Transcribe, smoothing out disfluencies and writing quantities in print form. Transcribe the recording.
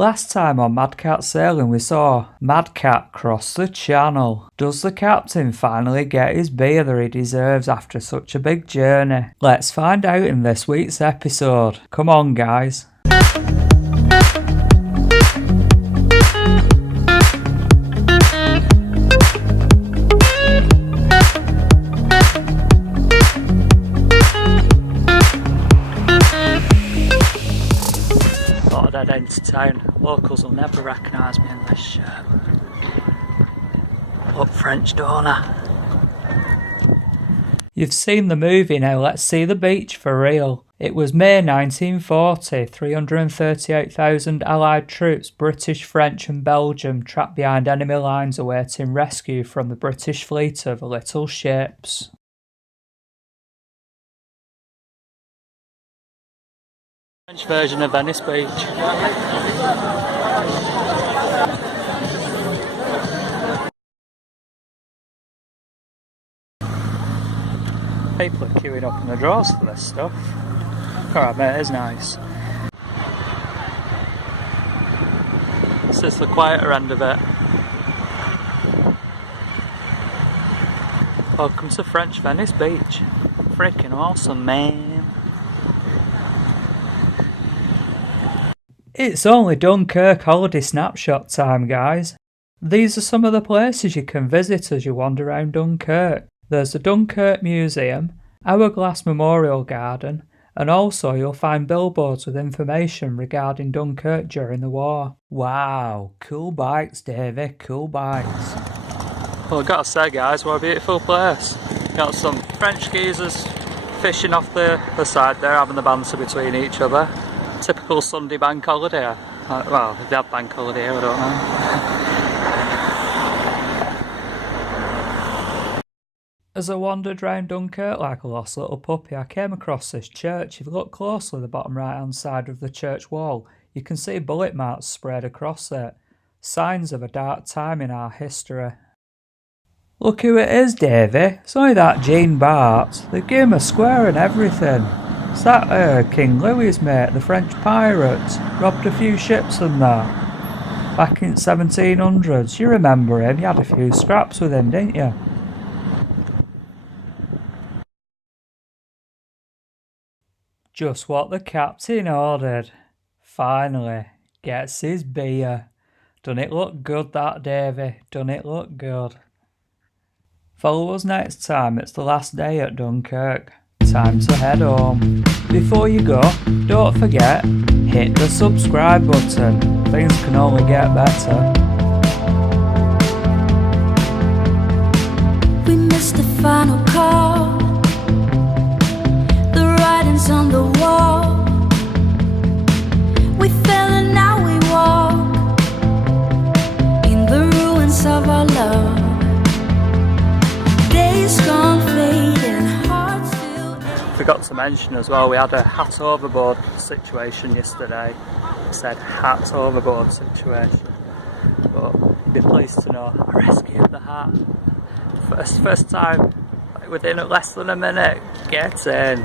Last time on Madcat Sailing we saw Madcat cross the channel. Does the captain finally get his beer that he deserves after such a big journey? Let's find out in this week's episode. Come on guys. Thought I'd head into town. Locals will never recognise me in this shirt. Look French, don't I? You've seen the movie, now let's see the beach for real. It was May 1940, 338,000 Allied troops, British, French and Belgium, trapped behind enemy lines awaiting rescue from the British fleet of little ships. French version of Venice Beach. People are queuing up in the drawers for this stuff. Alright mate, it is nice. This is the quieter end of it. Welcome to French Venice Beach. Freaking awesome, man. It's only Dunkirk holiday snapshot time, guys. These are some of the places you can visit as you wander around Dunkirk. There's the Dunkirk Museum, Hourglass Memorial Garden, and also you'll find billboards with information regarding Dunkirk during the war. Wow, cool bikes, Davey, cool bikes. Well, I've got to say guys, what a beautiful place. Got some French geezers fishing off the side there, having the banter between each other. Typical Sunday bank holiday. Well, if they have bank holiday, I don't know. As I wandered round Dunkirk like a lost little puppy, I came across this church. If you look closely at the bottom right hand side of the church wall, you can see bullet marks spread across it. Signs of a dark time in our history. Look who it is, Davey. It's only that Jean Bart. They gave him a square and everything. It's that King Louis, mate, the French pirates. Robbed a few ships and that. Back in 1700s. You remember him? You had a few scraps with him, didn't you? Just what the captain ordered. Finally, gets his beer. Done it look good, that, Davey? Done it look good? Follow us next time. It's the last day at Dunkirk. Time to head home. Before you go, don't forget, hit the subscribe button. Things can only get better. We missed the final call. The writing's on the wall. We fell and now we walk in the ruins of our love. Days gone fading. Forgot to mention as well, we had a hat overboard situation yesterday. It said hat overboard situation, but you'd be pleased to know I rescued the hat. First time, like within less than a minute. Get in.